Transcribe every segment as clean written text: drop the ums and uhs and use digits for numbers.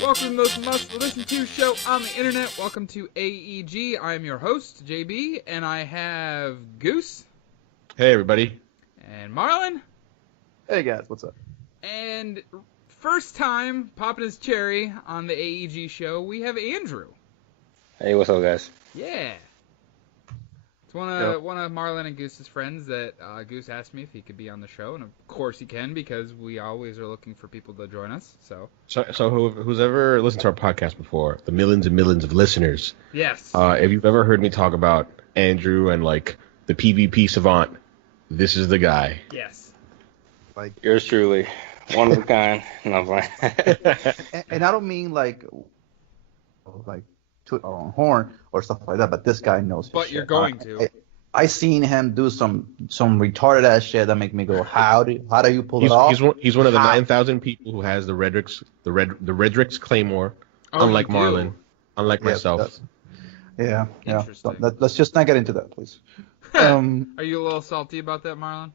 Welcome to the most must-listen to show on the internet. Welcome to AEG. I am your host, JB, and I have Goose. Hey, everybody. And Marlon. Hey, guys. What's up? And first time popping his cherry on the AEG show, we have Andrew. Hey, what's up, guys? Yeah. It's one of Marlon and Goose's friends that Goose asked me if he could be on the show, and of course he can because we always are looking for people to join us. So who's ever listened to our podcast before, the millions and millions of listeners, yes. If you've ever heard me talk about Andrew and like the PvP savant, this is the guy. Yes. Like Yours truly, one of a kind. No, I'm fine. and I don't mean like toot our own horn or stuff like that, but this guy knows his But shit. you're going to. I seen him do some retarded ass shit that make me go, how do you pull it off? He's one of the 9,000 people who has the Redrix Claymore, unlike you do? Marlon, unlike myself. Yeah. Interesting. So let's just not get into that, please. Are you a little salty about that, Marlon?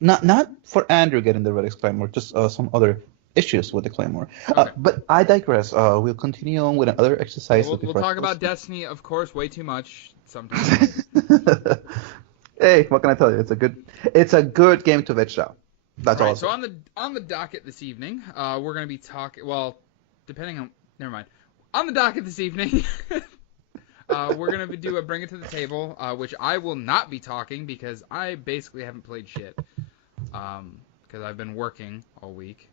Not for Andrew getting the Redix Claymore, just some other issues with the Claymore. Okay. But I digress. We'll continue on with another exercise. We'll talk about Destiny, of course, way too much sometimes. Hey, what can I tell you? It's a good game to bitch out. That's all. Right, so on the docket this evening, we're going to be talking. Well, depending on. Never mind. On the docket this evening, we're going to do a Bring It to the Table, which I will not be talking because I basically haven't played shit. Because I've been working all week.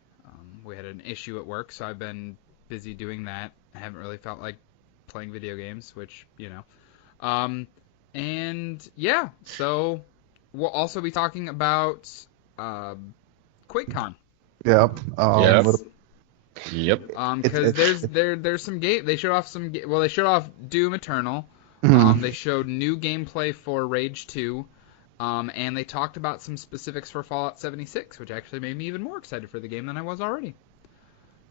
We had an issue at work, so I've been busy doing that. I haven't really felt like playing video games, which, you know. And, yeah, so we'll also be talking about Quake Con. Yep. Yep. Because there's some game. They showed off some. Well, they showed off Doom Eternal. Mhm. They showed new gameplay for Rage 2. And they talked about some specifics for Fallout 76, which actually made me even more excited for the game than I was already.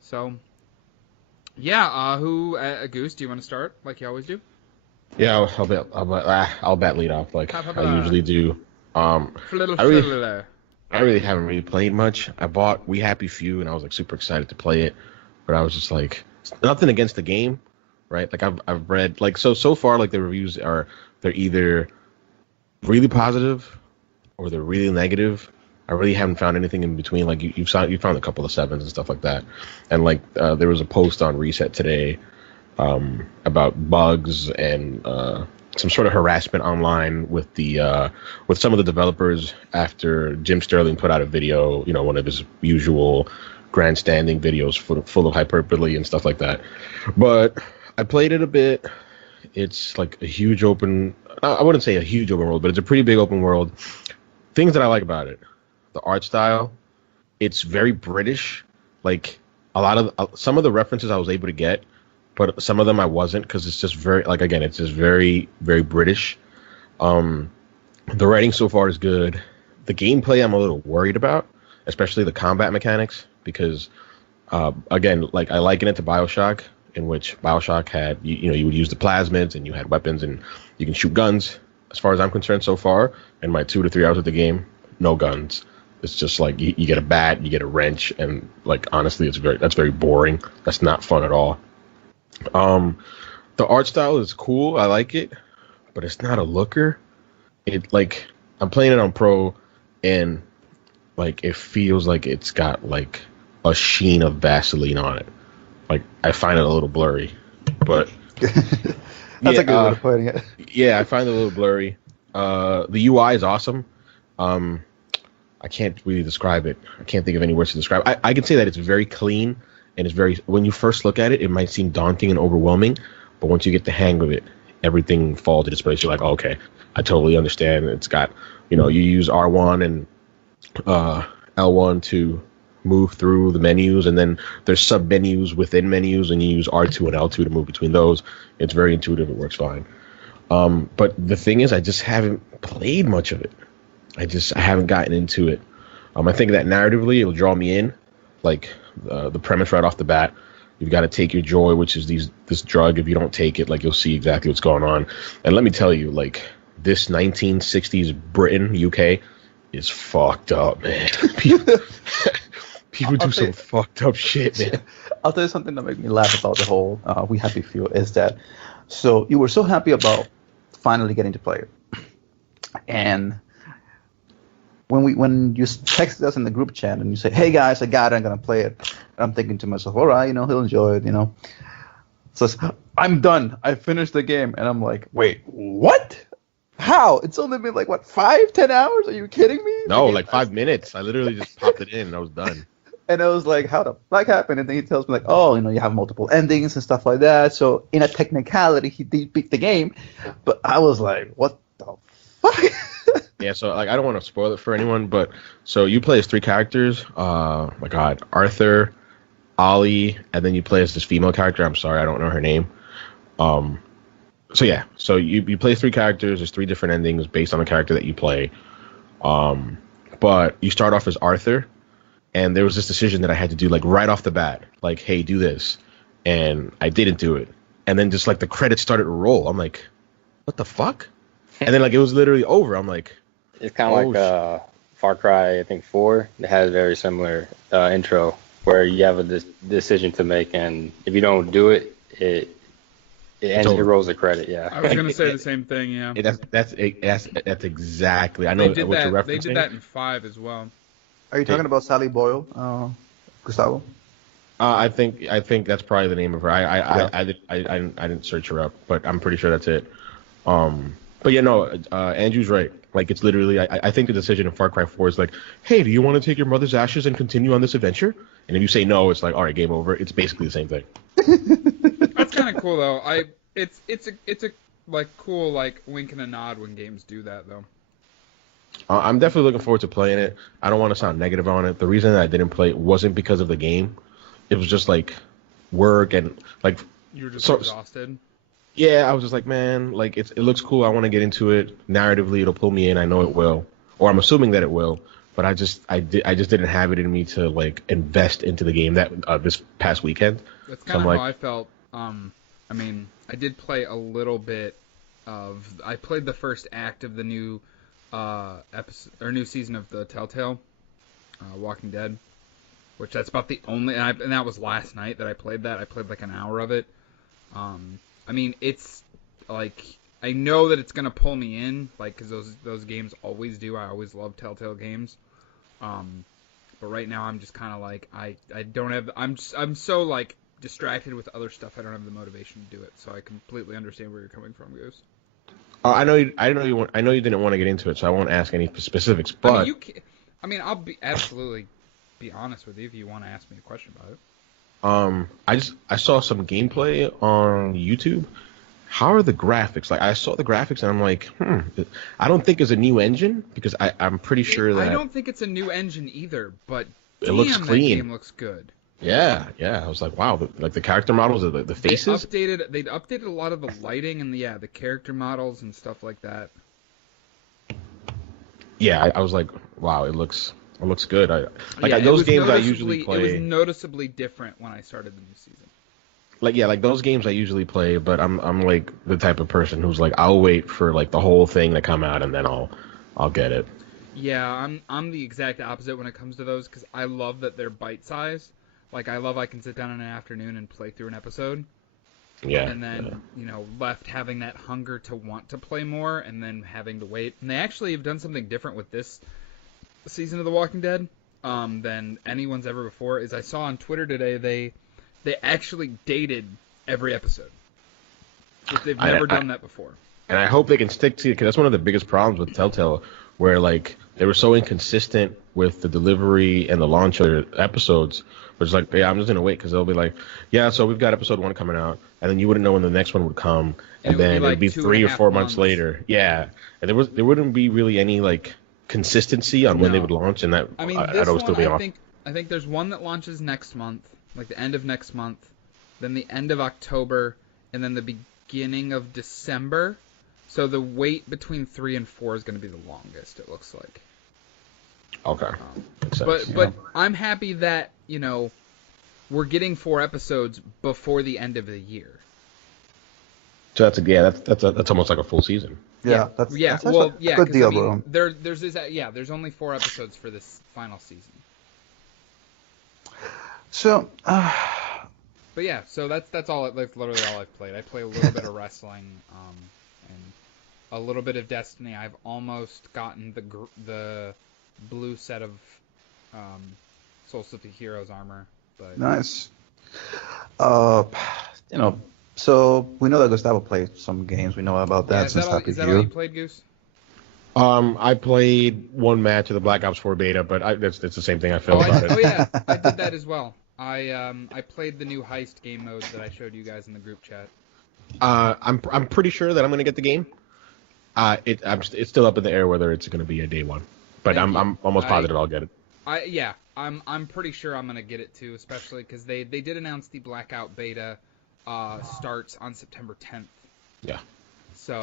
So, yeah. Goose? Do you want to start like you always do? Yeah, I'll bat lead off like I usually do. I really haven't really played much. I bought We Happy Few and I was like super excited to play it, but I was just like, nothing against the game, right? Like I've read like so far like the reviews they're either really positive or they're really negative. I really haven't found anything in between. Like you found a couple of 7s and stuff like that, and like there was a post on Reset today about bugs and some sort of harassment online with some of the developers after Jim Sterling put out a video, you know, one of his usual grandstanding videos full of hyperbole and stuff like that. But I played it a bit. It's like a huge open. I wouldn't say a huge open world, but it's a pretty big open world. Things that I like about it: the art style. It's very British. Like some of the references I was able to get, but some of them I wasn't because it's just very it's just very very British. The writing so far is good. The gameplay I'm a little worried about, especially the combat mechanics, because again, like I liken it to BioShock, in which BioShock had you would use the plasmids and you had weapons and you can shoot guns. As far as I'm concerned, so far in my 2 to 3 hours of the game, no guns. It's just like you get a bat, you get a wrench, and like honestly, that's very boring. That's not fun at all. The art style is cool. I like it, but it's not a looker. It like I'm playing it on Pro, and like it feels like it's got like a sheen of Vaseline on it. Like I find it a little blurry, but That's a good way of putting it. yeah, I find it a little blurry. The UI is awesome. I can't really describe it. I can't think of any words to describe. I can say that it's very clean and it's very. When you first look at it, it might seem daunting and overwhelming, but once you get the hang of it, everything falls into its place. You're like, oh, okay, I totally understand. It's got, you use R1 and L1 to move through the menus, and then there's sub menus within menus, and you use R2 and L2 to move between those. It's very intuitive. It works fine. But the thing is, I just haven't played much of it. I haven't gotten into it. I think that narratively it'll draw me in, like the premise right off the bat. You've got to take your joy, which is this drug. If you don't take it, like you'll see exactly what's going on. And let me tell you, like this 1960s Britain, UK, is fucked up, man. People do some fucked up shit, man. I'll tell you something that made me laugh about the whole We Happy Few is that, so you were so happy about finally getting to play it, and when you texted us in the group chat and you say, "Hey guys, I got it, I'm gonna play it," and I'm thinking to myself, "All right, he'll enjoy it," So I'm done. I finished the game, and I'm like, "Wait, what? How? It's only been like what 5-10 hours? Are you kidding me?" No, like 5 minutes. I literally just popped it in and I was done. And I was like, "How the fuck happened?" And then he tells me like, "Oh, you have multiple endings and stuff like that." So in a technicality, he did beat the game, but I was like, "What the fuck?" Yeah, so like I don't want to spoil it for anyone, but so you play as 3 characters. My God, Arthur, Ollie, and then you play as this female character. I'm sorry, I don't know her name. So yeah, so you play 3 characters. There's 3 different endings based on the character that you play. But you start off as Arthur, and there was this decision that I had to do like right off the bat, like, hey, do this, and I didn't do it, and then just like the credits started to roll. I'm like, what the fuck? And then like it was literally over. I'm like. It's kind of like Far Cry, I think 4. It has a very similar intro where you have a decision to make, and if you don't do it, it rolls the credit. Yeah. I was gonna say the same thing. Yeah. That's exactly. I know what you're referencing. They did that in 5 as well. Are you talking about Sally Boyle, Gustavo? I think that's probably the name of her. I didn't search her up, but I'm pretty sure that's it. But yeah, no, Andrew's right. Like, it's literally, I think the decision in Far Cry 4 is like, hey, do you want to take your mother's ashes and continue on this adventure? And if you say no, it's like, all right, game over. It's basically the same thing. That's kind of cool, though. It's a like cool like wink and a nod when games do that, though. I'm definitely looking forward to playing it. I don't want to sound negative on it. The reason that I didn't play it wasn't because of the game. It was just like work and like. You were just exhausted. Yeah, I was just like, man, like it looks cool. I want to get into it. Narratively, it'll pull me in. I know it will, or I'm assuming that it will. But I just didn't have it in me to like invest into the game that this past weekend. That's kind of how I felt. I mean, I did play a little bit of. I played the first act of the new episode or new season of the Telltale Walking Dead, which that's about the only. And that was last night that I played that. I played like an hour of it. I mean, it's like I know that it's gonna pull me in, like, because those games always do. I always love Telltale games. But right now I'm just kind of like I don't have. I'm so like distracted with other stuff. I don't have the motivation to do it. So I completely understand where you're coming from, Goose. I know you didn't want to get into it, so I won't ask any specifics. But I'll be absolutely be honest with you if you want to ask me a question about it. I saw some gameplay on YouTube. How are the graphics? Like, I saw the graphics and I'm like, I don't think it's a new engine because I'm pretty sure that. I don't think it's a new engine either, but it looks clean. That game looks good. Yeah. I was like, wow, the character models, the faces. They'd updated a lot of the lighting and the character models and stuff like that. Yeah, I was like, wow, it looks good. Those games I usually play. It was noticeably different when I started the new season. Like those games I usually play, but I'm like the type of person who's like, I'll wait for like the whole thing to come out and then I'll get it. Yeah, I'm the exact opposite when it comes to those because I love that they're bite sized. Like I can sit down in an afternoon and play through an episode. Yeah. And then left having that hunger to want to play more and then having to wait. And they actually have done something different with this season of The Walking Dead than anyone's ever before. Is I saw on Twitter today they actually dated every episode. They've never done that before. And I hope they can stick to it because that's one of the biggest problems with Telltale, where like they were so inconsistent with the delivery and the launch of their episodes. Which is like, yeah, I'm just gonna wait because they'll be like, yeah, so we've got episode 1 coming out, and then you wouldn't know when the next one would come, and then it'd be 3 or 4 months later. Yeah, and there wouldn't be really any like consistency on when they would launch, and that I'd always still be off. I think there's one that launches next month, like the end of next month, then the end of October, and then the beginning of December. So the wait between 3 and 4 is going to be the longest, it looks like. Okay. But I'm happy that, we're getting 4 episodes before the end of the year. So that's almost like a full season. Yeah, that's a good deal, bro. There's only 4 episodes for this final season. So, But yeah, so that's all. That's literally all I've played. I play a little bit of wrestling, and a little bit of Destiny. I've almost gotten the blue set of Soul City Heroes armor, but nice. Uh, so we know that Gustavo played some games. We know about that yeah, since that is that all review. you played, Goose? I played one match of the Black Ops 4 beta, but that's the same thing I feel about it. Oh yeah, I did that as well. I played the new heist game mode that I showed you guys in the group chat. I'm pretty sure that I'm gonna get the game. It's still up in the air whether it's gonna be a day one, but I'm almost positive I'll get it. I'm pretty sure I'm gonna get it too, especially because they did announce the Blackout beta starts on September 10th. Yeah. So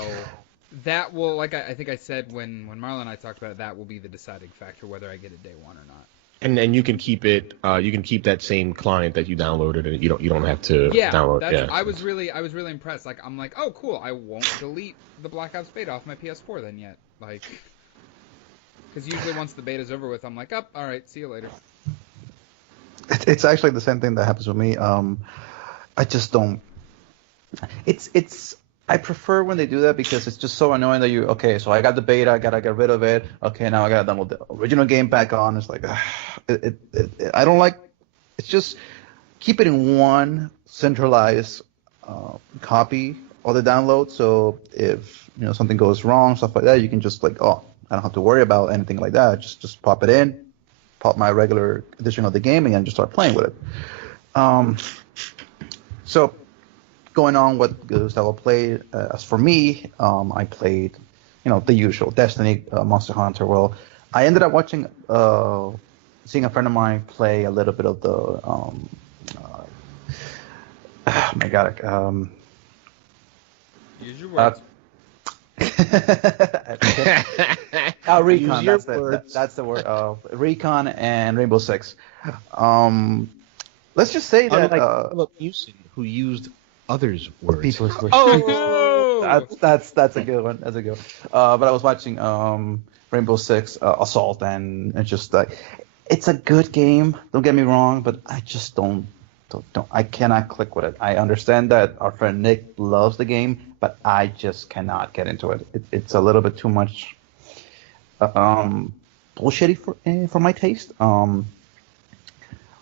that will, like I think I said when Marlon and I talked about it, that will be the deciding factor whether I get it day one or not. And you can keep it. You can keep that same client that you downloaded, and you don't have to download. I was really impressed. Like I'm like, oh cool, I won't delete the Black Ops beta off my PS4 then yet. Like, because usually once the beta's over with, I'm like, all right, see you later. It's actually the same thing that happens with me. I just don't. I prefer when they do that because it's just so annoying that so I got the beta, I gotta get rid of it. Okay, now I gotta download the original game back on. It's like, I don't like. It's just keep it in one centralized copy of the download. So if something goes wrong, stuff like that, you can just I don't have to worry about anything like that. Just pop it in, pop my regular edition of the game, and just start playing with it. So. Going on what Gustavo played. As for me, I played, the usual Destiny, Monster Hunter. Well, I ended up seeing a friend of mine play a little bit of the, oh my God, use your words. Recon. That's the word. Recon and Rainbow Six. Let's just say that Philip Houston, who used others' words. People's words. Oh, that's a good one. That's a good one. But I was watching Rainbow Six Assault, and it's just it's a good game. Don't get me wrong, but I just don't. I cannot click with it. I understand that our friend Nick loves the game, but I just cannot get into it. It's a little bit too much bullshitty for my taste.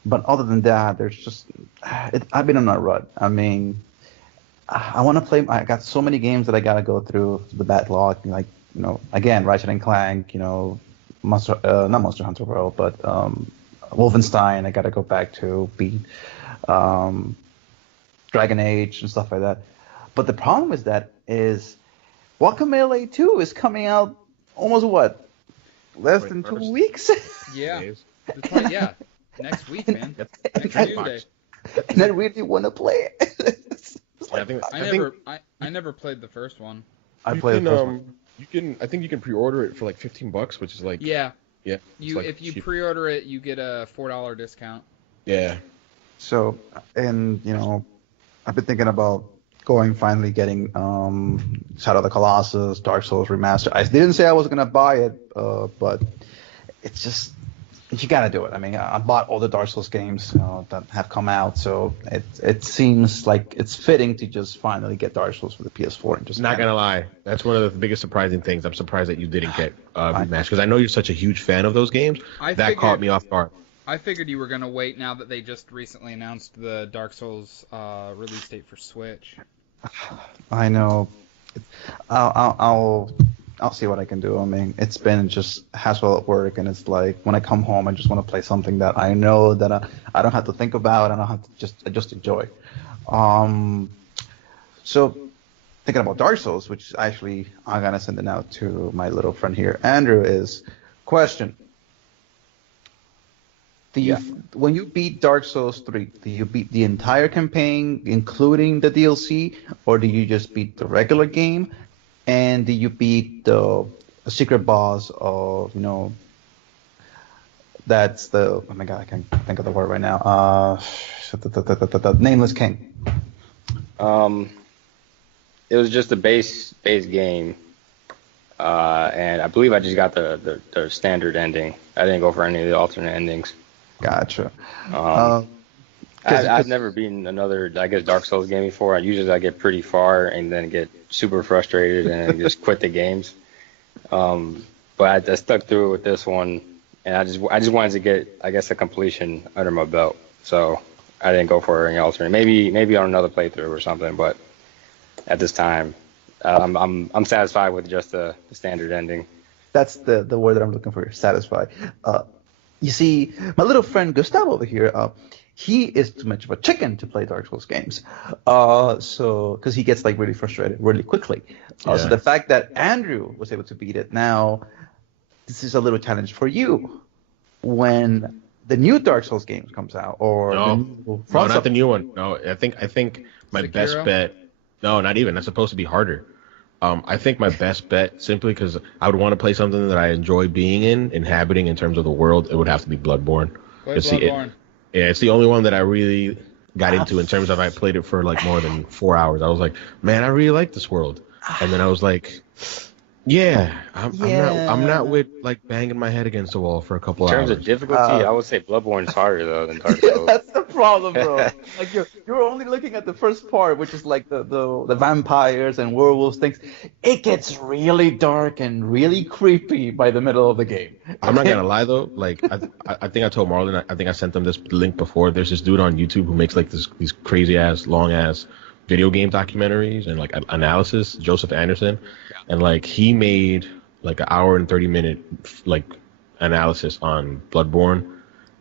But other than that, there's just I've been on a rut. I mean, I want to play. I got so many games that I gotta go through the backlog. Like again, Ratchet and Clank. Not Monster Hunter World, but Wolfenstein. I gotta go back to beat Dragon Age and stuff like that. But the problem is Guacamelee 2 is coming out almost less than 2 weeks. Yeah. Yeah. Next week, man. Next Tuesday. And I really want to play it. I never played the first one. I played the first one. I think you can pre-order it for like $15, which is like yeah. If you pre-order it, you get a $4 discount. Yeah. So, and I've been thinking about finally getting Shadow of the Colossus, Dark Souls Remastered. I didn't say I was gonna buy it, but it's just you gotta do it. I mean, I bought all the Dark Souls games that have come out, so it seems like it's fitting to just finally get Dark Souls for the PS4 and just. Not gonna lie, that's one of the biggest surprising things. I'm surprised that you didn't get Remastered because I know you're such a huge fan of those games. That caught me off guard. I figured you were gonna wait now that they just recently announced the Dark Souls release date for Switch. I know. I'll see what I can do. I mean, it's been just hassle at work, and it's like when I come home, I just want to play something that I know that I don't have to think about, and I don't have to just enjoy. So thinking about Dark Souls, which actually I'm gonna send it out to my little friend here, Andrew. Is question. When you beat Dark Souls 3, do you beat the entire campaign, including the DLC, or do you just beat the regular game? And do you beat the secret boss of, that's the, oh my god, I can't think of the word right now. The Nameless King. It was just a base game. And I believe I just got the standard ending. I didn't go for any of the alternate endings. Gotcha. I've never beaten another, I guess, Dark Souls game before. Usually I get pretty far and then get super frustrated and just quit the games. But I stuck through it with this one, and I just wanted to get, I guess, a completion under my belt. So I didn't go for any alternate. Maybe on another playthrough or something. But at this time, I'm satisfied with just the standard ending. That's the word that I'm looking for. Satisfied. You see, my little friend Gustavo over here, he is too much of a chicken to play Dark Souls games. So because he gets like really frustrated really quickly. So the fact that Andrew was able to beat it, now this is a little challenge for you when the new Dark Souls game comes out, or no, not the new one. No, I think my best bet. No, not even. That's supposed to be harder. I think my best bet, simply because I would want to play something that I enjoy being inhabiting in terms of the world, it would have to be Bloodborne. It's the only one that I really got into in terms of I played it for like more than 4 hours. I was like, man, I really like this world. And then I was like, I'm not with like banging my head against the wall for a couple hours. In terms of difficulty, I would say Bloodborne's harder though than Dark Souls. That's the problem, bro. Like you're only looking at the first part, which is like the vampires and werewolves things. It gets really dark and really creepy by the middle of the game. I'm not gonna lie though. Like I think I told Marlon. I think I sent them this link before. There's this dude on YouTube who makes like these crazy ass long ass video game documentaries and like analysis. Joseph Anderson, and like he made like an hour and 30-minute like analysis on Bloodborne,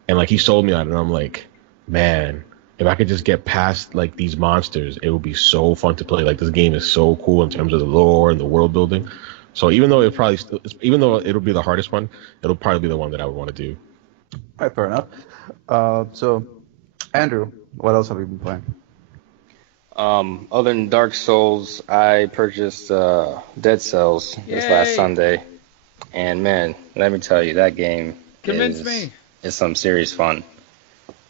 and like he sold me on it. And I'm like, man, if I could just get past like these monsters, it would be so fun to play. Like this game is so cool in terms of the lore and the world building. So even though it'll be the hardest one, it'll probably be the one that I would want to do. All right, fair enough. So Andrew, what else have you been playing? Other than Dark Souls, I purchased Dead Cells this last Sunday, and man, let me tell you, that game is some serious fun.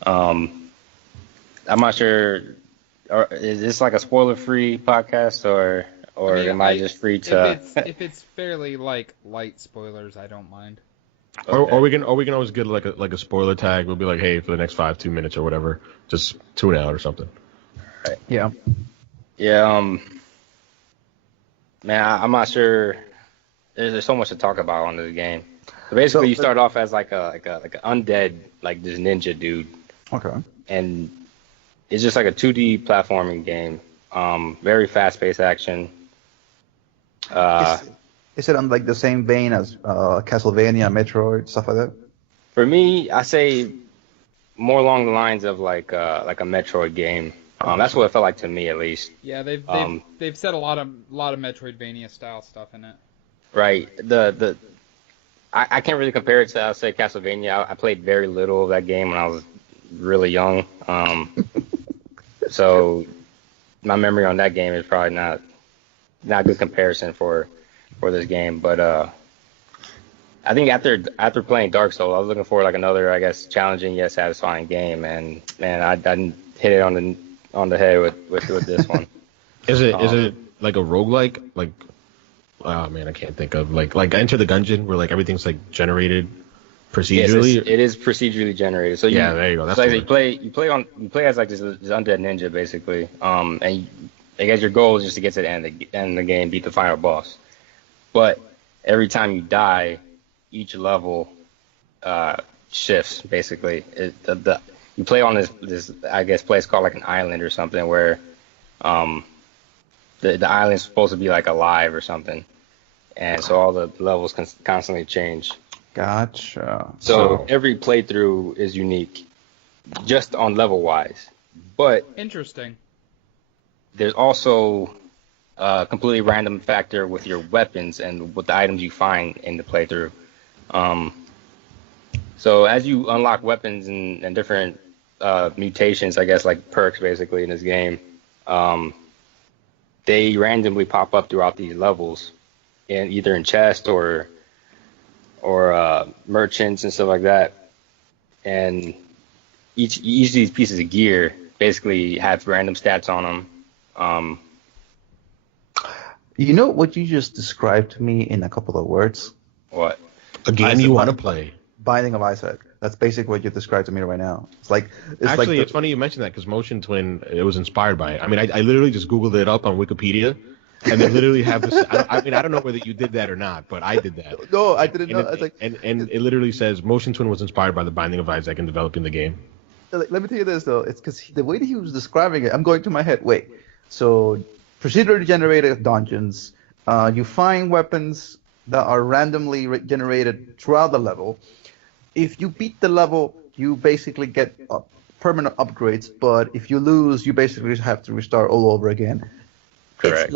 I'm not sure, is this like a spoiler-free podcast, or am I just free to? If it's fairly like light spoilers, I don't mind. Okay. Or we can always get like a spoiler tag. We'll be like, hey, for the next 2 minutes or whatever, just tune out or something. Right. Yeah. Man, I'm not sure. There's so much to talk about on this game. So basically, you start off as like a undead, like this ninja dude. Okay. And it's just like a 2D platforming game. Very fast-paced action. Is it on like the same vein as Castlevania, Metroid, stuff like that? For me, I say more along the lines of like a Metroid game. That's what it felt like to me, at least. Yeah, they've said a lot of Metroidvania style stuff in it. Right. I can't really compare it to, I'll say, Castlevania. I played very little of that game when I was really young. So my memory on that game is probably not a good comparison for this game. But I think after playing Dark Souls, I was looking for like another, I guess, challenging yet satisfying game, and man, I didn't hit it on the head with this one. Is it like a roguelike? Like, oh man, I can't think of like Enter the Gungeon, where like everything's like generated procedurally. Yes, it is procedurally generated. So there you go. That's like you play as like this undead ninja basically. And I guess your goal is just to get to the end of the game, beat the final boss. But every time you die, each level shifts basically. You play on this I guess place called like an island or something, where the island's supposed to be like alive or something, and so all the levels constantly change. Gotcha. So every playthrough is unique, just on level wise. But interesting. There's also a completely random factor with your weapons and with the items you find in the playthrough. So as you unlock weapons and different mutations, I guess, like perks basically in this game, they randomly pop up throughout these levels, and either in chests or merchants and stuff like that. And each of these pieces of gear basically have random stats on them. You know what you just described to me in a couple of words? What? A game you want to play. Binding of Isaac. That's basically what you described to me right now. It's funny you mentioned that because Motion Twin, it was inspired by it. I mean, I literally just Googled it up on Wikipedia, and they literally have this. I don't know whether you did that or not, but I did that. No, I didn't know. And it literally says Motion Twin was inspired by The Binding of Isaac in developing the game. Let me tell you this though. It's because the way that he was describing it, I'm going to my head. Wait, so procedurally generated dungeons. You find weapons that are randomly generated throughout the level. If you beat the level, you basically get permanent upgrades. But if you lose, you basically have to restart all over again. Correct.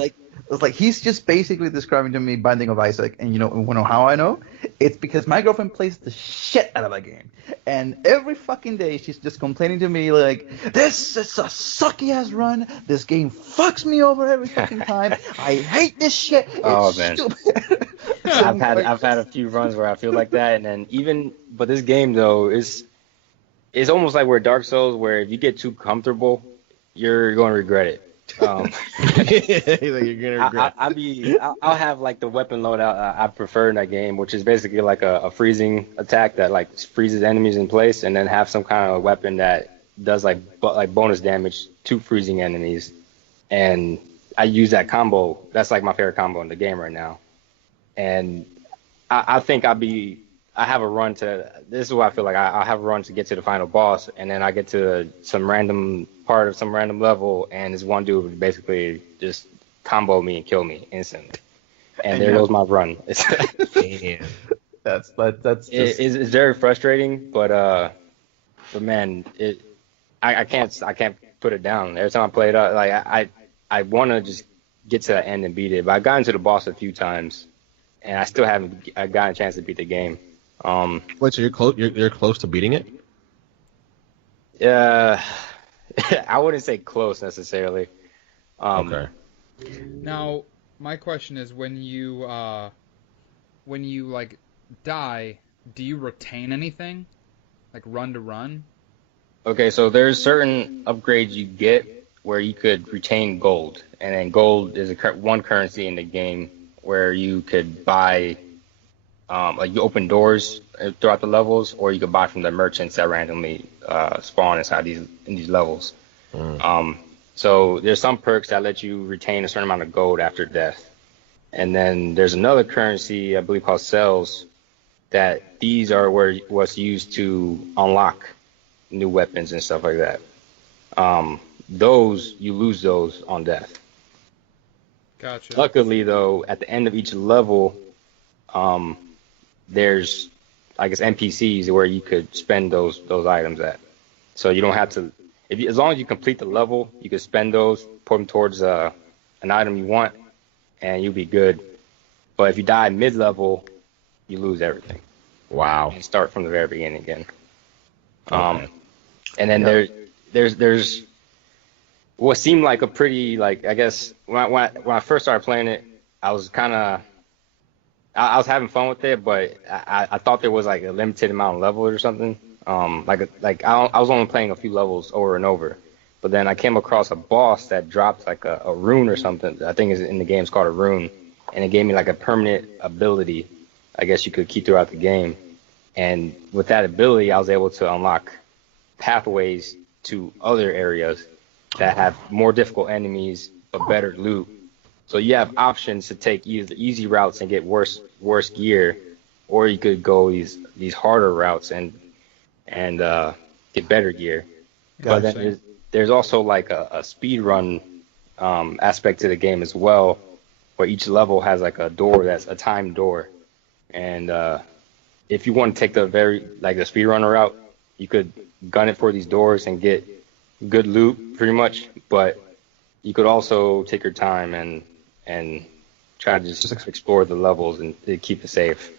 It's like he's just basically describing to me Binding of Isaac, and you know how I know? It's because my girlfriend plays the shit out of that game, and every fucking day she's just complaining to me like, "This is a sucky ass run. This game fucks me over every fucking time. I hate this shit. It's stupid." I've had a few runs where I feel like that, and then but this game though is almost like we're Dark Souls, where if you get too comfortable, you're going to regret it. You're gonna regret. I'll have like the weapon loadout I prefer in that game, which is basically like a freezing attack that like freezes enemies in place, and then have some kind of weapon that does like bonus damage to freezing enemies. And I use that combo. That's like my favorite combo in the game right now. And I think I have a run to. This is what I feel like. I have a run to get to the final boss, and then I get to some random part of some random level, and this one dude would basically just combo me and kill me instantly. And there goes my run. Damn. That's just... It's very frustrating, but man, I can't put it down. Every time I play it, like I want to just get to the end and beat it. But I've gotten to the boss a few times, and I still haven't gotten a chance to beat the game. Wait, so you're close? You're close to beating it? Yeah. I wouldn't say close necessarily. Okay. Now, my question is, when you like die, do you retain anything, like run to run? Okay, so there's certain upgrades you get where you could retain gold, and then gold is one currency in the game where you could buy, like you open doors throughout the levels, or you could buy from the merchants that randomly spawn inside these levels. So there's some perks that let you retain a certain amount of gold after death, and then there's another currency I believe called cells, that these are what's used to unlock new weapons and stuff like that. Those you lose those on death. Gotcha. Luckily though, at the end of each level, there's, I guess, NPCs where you could spend those items at. So you don't have to, as long as you complete the level, you can spend those, put them towards an item you want, and you'll be good. But if you die mid-level, you lose everything. Wow. And start from the very beginning again. Okay. And then there's what seemed like a pretty, like, I guess when I first started playing it, I was having fun with it, but I thought there was like a limited amount of levels or something. I was only playing a few levels over and over, but then I came across a boss that dropped like a rune or something. I think is in the game it's called a rune, and it gave me like a permanent ability, I guess you could keep throughout the game. And with that ability, I was able to unlock pathways to other areas that have more difficult enemies but better loot. So you have options to take either the easy routes and get worse gear, or you could go these harder routes and get better gear. Gotcha. But then there's also like a speed run aspect to the game as well, where each level has like a door that's a timed door, and if you want to take the speedrunner route, you could gun it for these doors and get good loot pretty much, but you could also take your time and try to just explore the levels and keep it safe.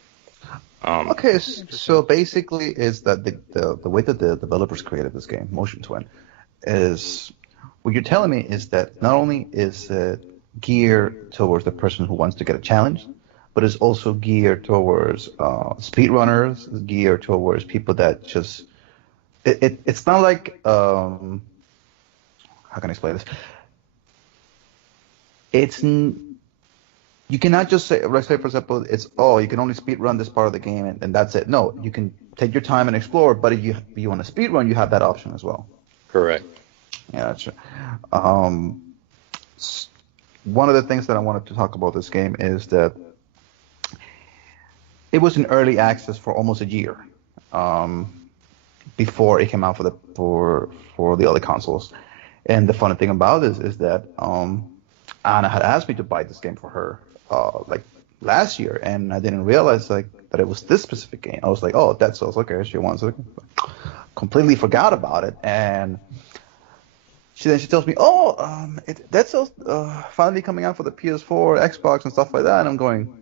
Okay, so basically is that the way that the developers created this game, Motion Twin, is what you're telling me is that not only is it geared towards the person who wants to get a challenge, but it's also geared towards speedrunners, it's geared towards people that just it's not like how can I explain this? you cannot just say, let's say for example, you can only speed run this part of the game and that's it. No, you can take your time and explore, but if you want to speed run, you have that option as well. Correct. Yeah, that's true. One of the things that I wanted to talk about this game is that it was in early access for almost a year before it came out for the other consoles. And the funny thing about this is that Anna had asked me to buy this game for her like last year, and I didn't realize like that it was this specific game. I was like, oh, Dead Cells, okay, she wants it. Completely forgot about it, and she tells me, Dead Cells finally coming out for the PS4, Xbox, and stuff like that. And I'm going,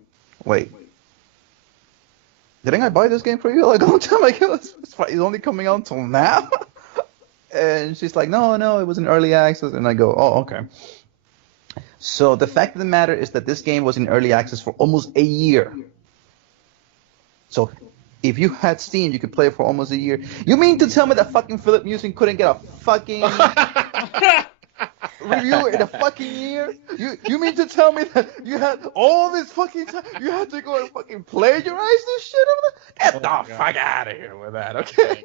wait, didn't I buy this game for you like a long time ago? It's only coming out until now. And she's like, no, it was in early access. And I go, oh, okay. So the fact of the matter is that this game was in early access for almost a year. So if you had Steam, you could play it for almost a year. You mean to tell me that fucking Philip Musing couldn't get a fucking review in a fucking year? You mean to tell me that you had all this fucking time? You had to go and fucking plagiarize this shit over there? Get the fuck out of here with that, okay?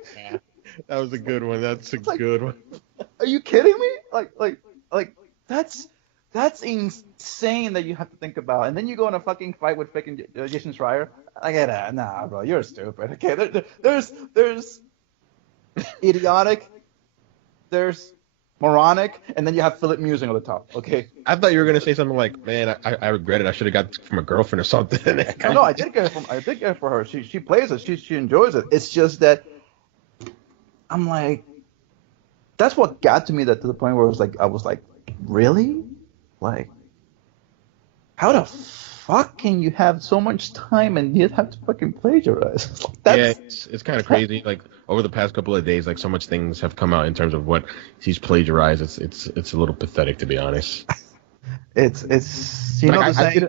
That was a good one. That's a good one. Are you kidding me? Like that's insane that you have to think about. And then you go in a fucking fight with fucking Jason Schreier. I get that. Nah, bro, you're stupid. Okay, there's idiotic, there's moronic, and then you have Philip Musing on the top. Okay. I thought you were gonna say something like, "Man, I regret it. I should have got it from a girlfriend or something." No, I did get it for her. She plays it. She enjoys it. It's just that I'm like, that's what got to me to the point where I was like, really? Like, how the fuck can you have so much time and you have to fucking plagiarize? It's kind of crazy. Like over the past couple of days, like so much things have come out in terms of what he's plagiarized. It's a little pathetic, to be honest. It's you know,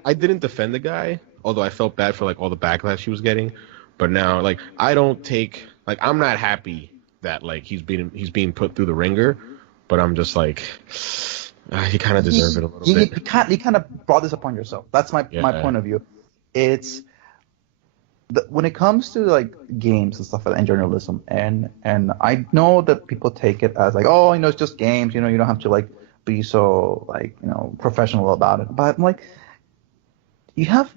I didn't defend the guy, although I felt bad for like all the backlash he was getting. But now, like, I'm not happy that like he's being put through the ringer, but I'm just like, you kind of deserve it a little bit. You kind of brought this upon yourself. That's my point of view. It's when it comes to like games and stuff like that and journalism, and I know that people take it as like, oh, it's just games. You don't have to like be so like professional about it. But like, you have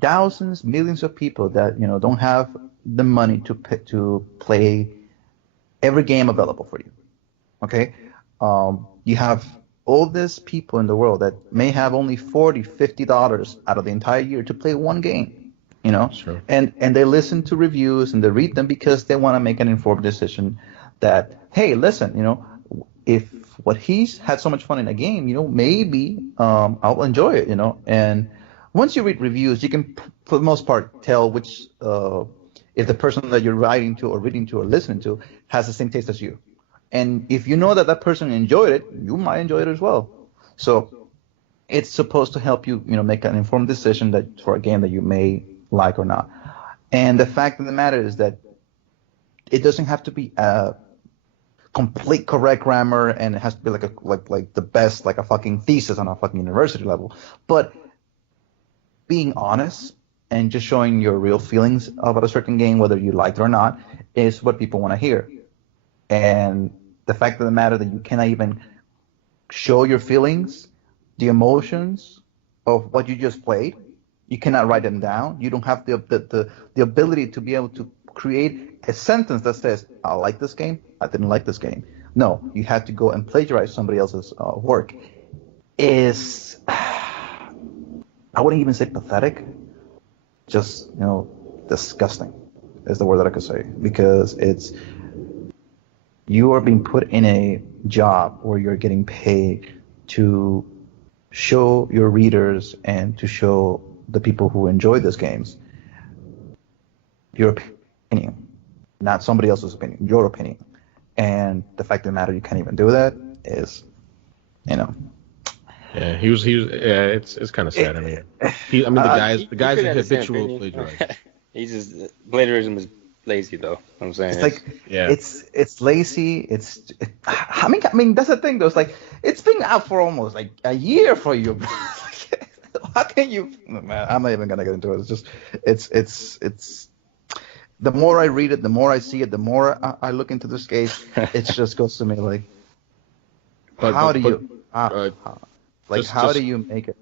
thousands, millions of people that don't have the money to play every game available for you. Okay, you have all these people in the world that may have only $40-$50 out of the entire year to play one game, Sure. and they listen to reviews and they read them because they want to make an informed decision that, hey, listen, if what he's had so much fun in a game, maybe I'll enjoy it, and once you read reviews, you can for the most part tell which if the person that you're writing to or reading to or listening to has the same taste as you. And if you know that person enjoyed it, you might enjoy it as well. So it's supposed to help you, make an informed decision that for a game that you may like or not. And the fact of the matter is that it doesn't have to be a complete correct grammar, and it has to be like the best, like a fucking thesis on a fucking university level. But being honest and just showing your real feelings about a certain game, whether you like it or not, is what people want to hear. And the fact of the matter that you cannot even show your feelings, the emotions of what you just played, you cannot write them down. You don't have the ability to be able to create a sentence that says, I like this game, I didn't like this game. No, you have to go and plagiarize somebody else's work. Is, I wouldn't even say pathetic, just, disgusting is the word that I could say, because you are being put in a job where you're getting paid to show your readers and to show the people who enjoy these games your opinion, not somebody else's opinion, your opinion. And the fact of the matter, you can't even do that is, Yeah, he was. Yeah, it's kind of sad. The guy's a habitual plagiarist. He's just plagiarism is lazy though. I'm saying it's lazy. I mean that's the thing though. It's like it's been out for almost like a year for you. How can you? Man, I'm not even gonna get into it. It's just, it's. The more I read it, the more I see it, the more I look into this game. It just goes to me like, how do you make it?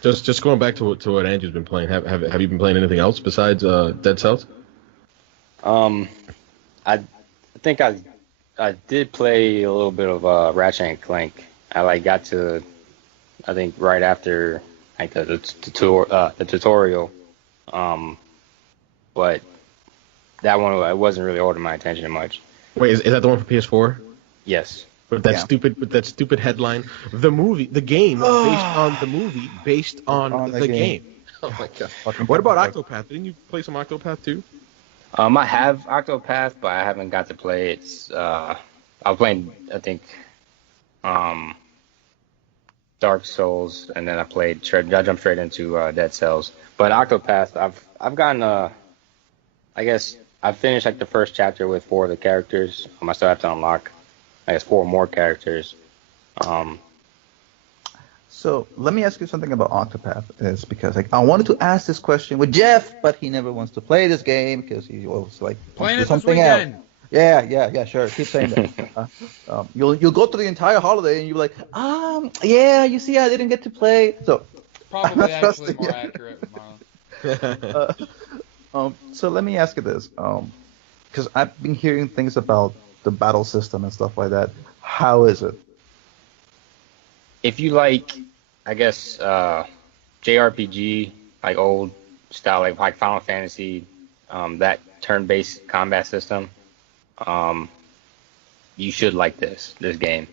Just going back to what Andrew's been playing. Have you been playing anything else besides Dead Cells? I think I did play a little bit of Ratchet and Clank. I got to, I think right after the tutorial. But that one I wasn't really holding my attention much. Wait, is that the one for PS4? Yes. With that stupid headline, the game based on the movie based on the game. Oh my god! What about Octopath? Didn't you play some Octopath too? I have Octopath, but I haven't got to play it. I was playing, I think, Dark Souls, and then I jumped straight into Dead Cells. But Octopath, I've gotten I guess I finished the first chapter with 4 of the characters. I still have to unlock, I guess, 4 more characters. So let me ask you something about Octopath. Is because I wanted to ask this question with Jeff, but he never wants to play this game because he always playing it something this else. weekend. Yeah, sure. Keep saying that. You'll go through the entire holiday and you're like, yeah, you see, I didn't get to play. So Probably actually more accurate, Marlon. So let me ask you this, because I've been hearing things about the battle system and stuff like that. How is it? If you like, I guess, JRPG, old style, like Final Fantasy, that turn-based combat system, you should like this game.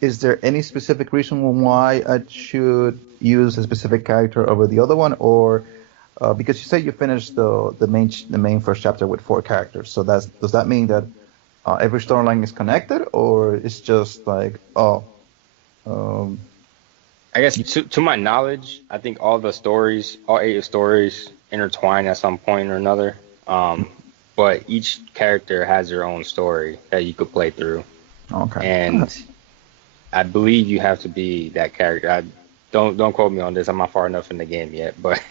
Is there any specific reason why I should use a specific character over the other one, or because you said you finished the main first chapter with 4 characters, so does that mean that every storyline is connected, or it's just like I guess to my knowledge, I think all 8 stories intertwine at some point or another. But each character has their own story that you could play through. Okay. And I believe you have to be that character. Don't quote me on this. I'm not far enough in the game yet, but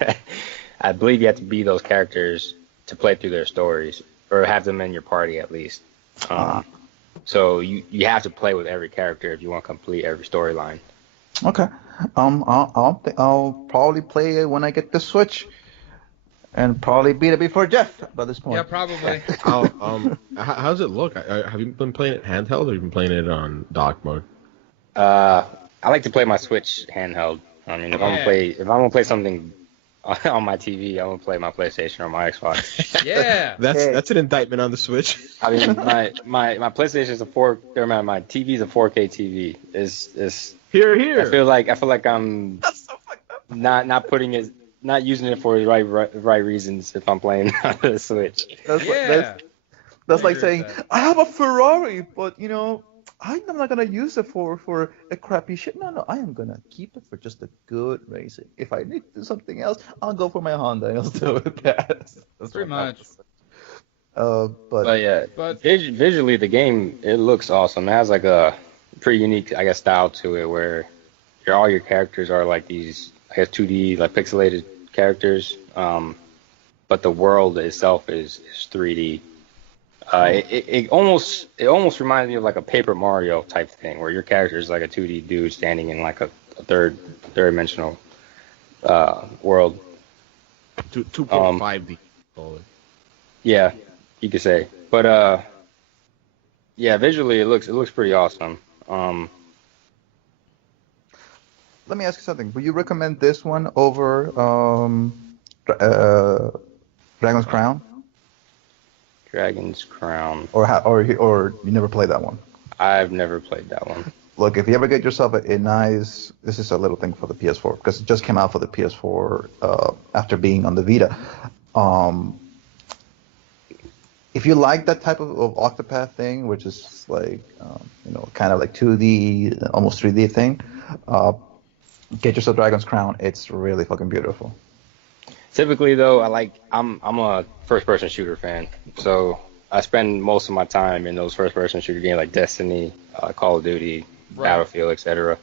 I believe you have to be those characters to play through their stories, or have them in your party at least. So you have to play with every character if you want to complete every storyline. Okay. I'll probably play it when I get the Switch, and probably beat it before Jeff by this point. Yeah, probably. How's it look? Have you been playing it handheld, or have you been playing it on dock mode? I like to play my Switch handheld. I mean, if I'm gonna play something on my TV, I'm gonna play my PlayStation or my Xbox. Yeah. That's an indictment on the Switch. I mean, my PlayStation is my TV is a 4K TV. Is here. I feel like I'm not putting it, not using it for the right reasons if I'm playing on the Switch. That's like saying, I have a Ferrari, but I'm not gonna use it for a crappy shit. No, I am gonna keep it for just a good racing. If I need to do something else, I'll go for my Honda. I'll do it. That's pretty much. But visually, the game, it looks awesome. It has a pretty unique, I guess, style to it, where all your characters are like these, I guess, 2D, pixelated characters. But the world itself is 3D. It almost reminds me of a Paper Mario type thing, where your character is like a 2D dude standing in a third dimensional world. 2.5D. Yeah, you could say. But yeah, visually it looks pretty awesome. Let me ask you something. Would you recommend this one over Dragon's Crown? Dragon's Crown. Or you never played that one? I've never played that one. Look, if you ever get yourself a nice, this is a little thing for the PS4 because it just came out for the PS4 after being on the Vita. If you like that type of Octopath thing, which is kind of like 2D, almost 3D thing, get yourself Dragon's Crown. It's really fucking beautiful. Typically, though, I'm a first-person shooter fan, so I spend most of my time in those first-person shooter games like Destiny, Call of Duty, Battlefield, etc.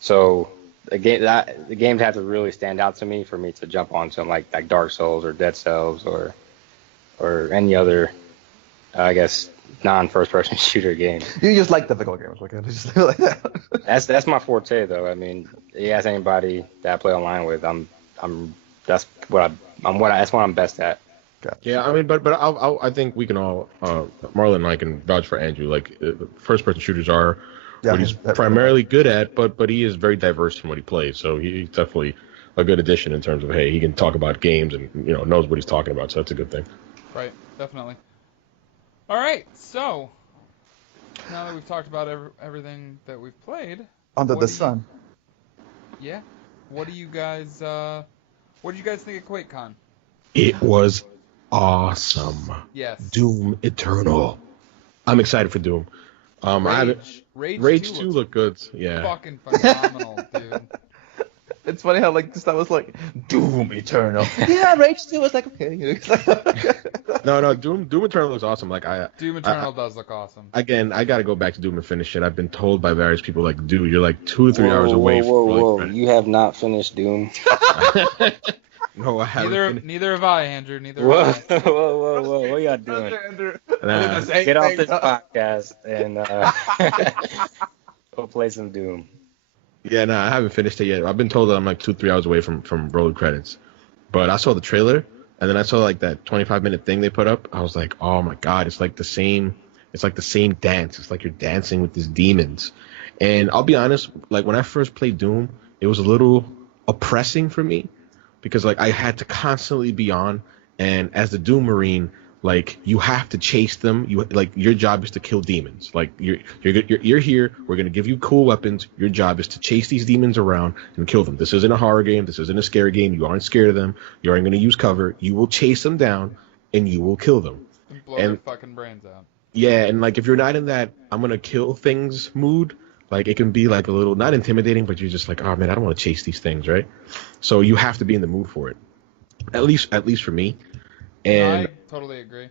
So the games have to really stand out to me for me to jump onto them, like Dark Souls or Dead Cells or any other, I guess, non-first person shooter game. You just like difficult games, okay? Just like that. That's my forte, though. I mean, you ask anybody that I play online with, that's what I'm best at. Yeah, I mean, but I think we can all, Marlon and I can vouch for Andrew. Like, first-person shooters are what he's primarily good at, but he is very diverse in what he plays. So he's definitely a good addition in terms of, hey, he can talk about games and knows what he's talking about. So that's a good thing. Right, definitely. All right, so now that we've talked about everything that we've played under the sun. Yeah. What did you guys think of Quake Con? It was awesome. Yes. Doom Eternal. I'm excited for Doom. Rage 2 looked good. Yeah. Fucking phenomenal, dude. It's funny how that was like Doom Eternal. Yeah, Rage 2 was like okay. No, Doom Eternal looks awesome. Doom Eternal does look awesome. Again, I gotta go back to Doom and finish it. I've been told by various people like, dude, you're like 2 or 3 hours away from Whoa. You have not finished Doom. No, I haven't. Neither have I, Andrew. Neither have I. Whoa. What y'all doing? Get off this podcast and go play some Doom. Yeah, no, I haven't finished it yet. I've been told that I'm like 2-3 hours away from rolling credits. But I saw the trailer, and then I saw like that 25-minute thing they put up. I was like, oh my god, it's like the same dance. It's like you're dancing with these demons. And I'll be honest, like when I first played Doom, it was a little oppressing for me because like I had to constantly be on, and as the Doom Marine, like you have to chase them. Your job is to kill demons. Like you're here. We're gonna give you cool weapons. Your job is to chase these demons around and kill them. This isn't a horror game. This isn't a scary game. You aren't scared of them. You aren't gonna use cover. You will chase them down and you will kill them. And blow their fucking brains out. Yeah, and like if you're not in that I'm gonna kill things mood, like it can be like a little not intimidating, but you're just like, oh man, I don't want to chase these things, right? So you have to be in the mood for it. At least for me. And I totally agree.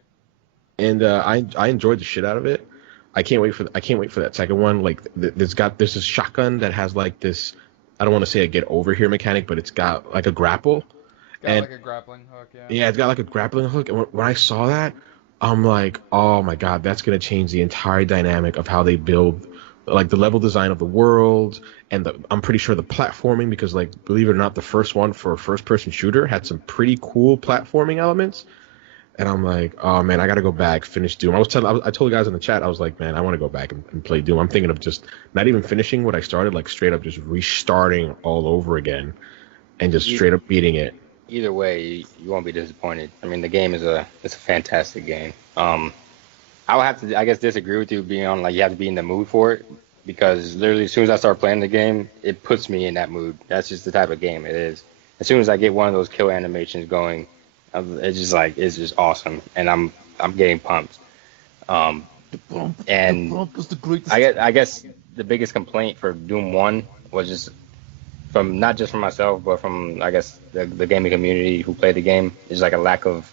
And I enjoyed the shit out of it. I can't wait for that second one. Like there's this shotgun that has like this. I don't want to say a get over here mechanic, but it's got like a grapple. Like a grappling hook, yeah. Yeah, it's got like a grappling hook. And when I saw that, I'm like, oh my god, that's gonna change the entire dynamic of how they build, like the level design of the world, and I'm pretty sure the platforming, because like believe it or not, the first one for a first-person shooter had some pretty cool platforming elements. And I'm like, oh man, I gotta go back, finish Doom. I told guys in the chat, I was like, man, I want to go back and play Doom. I'm thinking of just not even finishing what I started, like straight up just restarting all over again, and just straight up beating it. Either way, you won't be disappointed. I mean, the game it's a fantastic game. I would have to, I guess, disagree with you being on like you have to be in the mood for it, because literally as soon as I start playing the game, it puts me in that mood. That's just the type of game it is. As soon as I get one of those kill animations going, it's just awesome, and I'm getting pumped. And I guess the biggest complaint for Doom 1 was just from not just from myself, but from I guess the gaming community who played the game, is like a lack of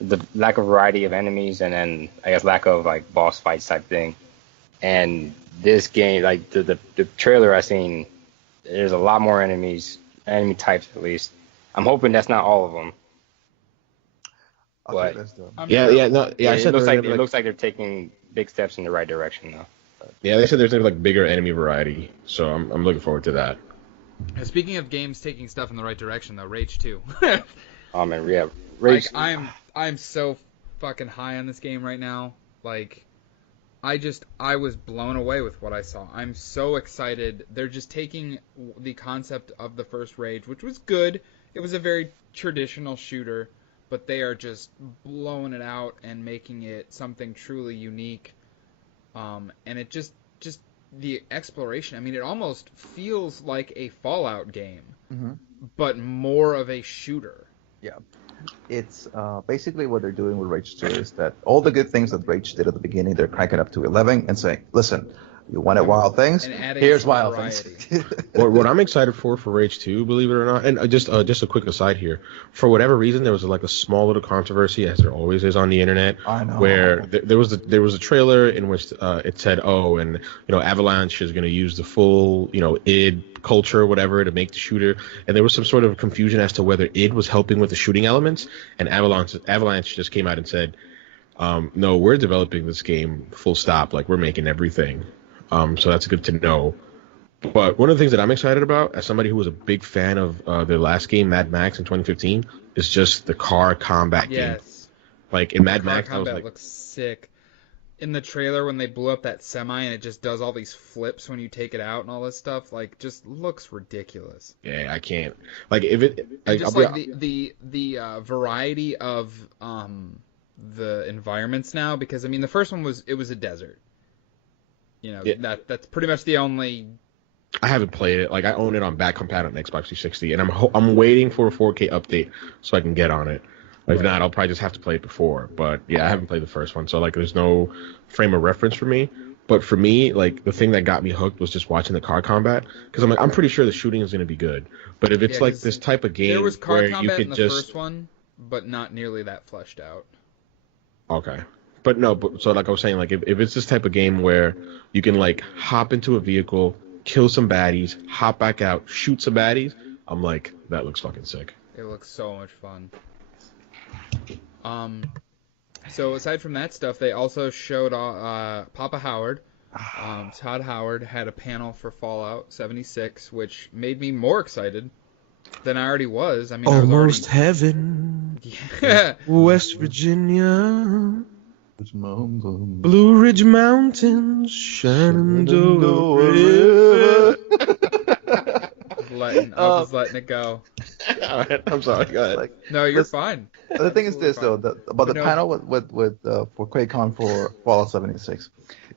variety of enemies, and then I guess lack of like boss fights type thing. And this game, like the trailer I seen, there's a lot more enemy types at least. I'm hoping that's not all of them. But it looks like they're taking big steps in the right direction though. Yeah, they said there's like bigger enemy variety, so I'm looking forward to that. Speaking of games taking stuff in the right direction, though, Rage 2. Oh man, yeah, Rage. Like, I'm so fucking high on this game right now. Like, I was blown away with what I saw. I'm so excited. They're just taking the concept of the first Rage, which was good. It was a very traditional shooter, but they are just blowing it out and making it something truly unique. And it just the exploration. I mean, it almost feels like a Fallout game, but more of a shooter. Yeah. It's basically what they're doing with Rage 2 is that all the good things that Rage did at the beginning, they're cranking up to 11 and saying, listen, You wanted wild things? Here's wild things. What I'm excited for Rage 2, believe it or not, and just a quick aside here, for whatever reason, there was like a small little controversy, as there always is on the internet, where there was a trailer in which it said, oh, and Avalanche is going to use the full id culture or whatever to make the shooter, and there was some sort of confusion as to whether id was helping with the shooting elements, and Avalanche just came out and said, no, we're developing this game full stop, like we're making everything. So that's good to know. But one of the things that I'm excited about, as somebody who was a big fan of their last game, Mad Max in 2015, is just the car combat game. Like in Mad Max, I was like, looks sick. In the trailer, when they blew up that semi and it just does all these flips when you take it out and all this stuff, like, just looks ridiculous. Yeah, I can't. Like, if it, like, just like the variety of the environments now, because I mean, the first one was a desert. That's pretty much the only. I haven't played it. Like, I own it on back compat on Xbox 360, and I'm waiting for a 4K update so I can get on it. If not, I'll probably just have to play it before. But yeah, I haven't played the first one, so like, there's no frame of reference for me. But for me, like, the thing that got me hooked was just watching the car combat, because I'm pretty sure the shooting is going to be good. But if it's like this type of game there was car where combat you could in the just first one, but not nearly that fleshed out. Okay. But no, so like I was saying, like if it's this type of game where you can like hop into a vehicle, kill some baddies, hop back out, shoot some baddies, I'm like, that looks fucking sick. It looks so much fun. So aside from that stuff, they also showed Papa Howard. Todd Howard had a panel for Fallout 76, which made me more excited than I already was. I mean, almost heaven. Yeah. West Virginia. Blue Ridge Mountains, Shenandoah River. I was letting it go. All right, I'm sorry. Go ahead. No, you're fine. The thing is this, though, about the panel with for Quake Con for Fallout 76.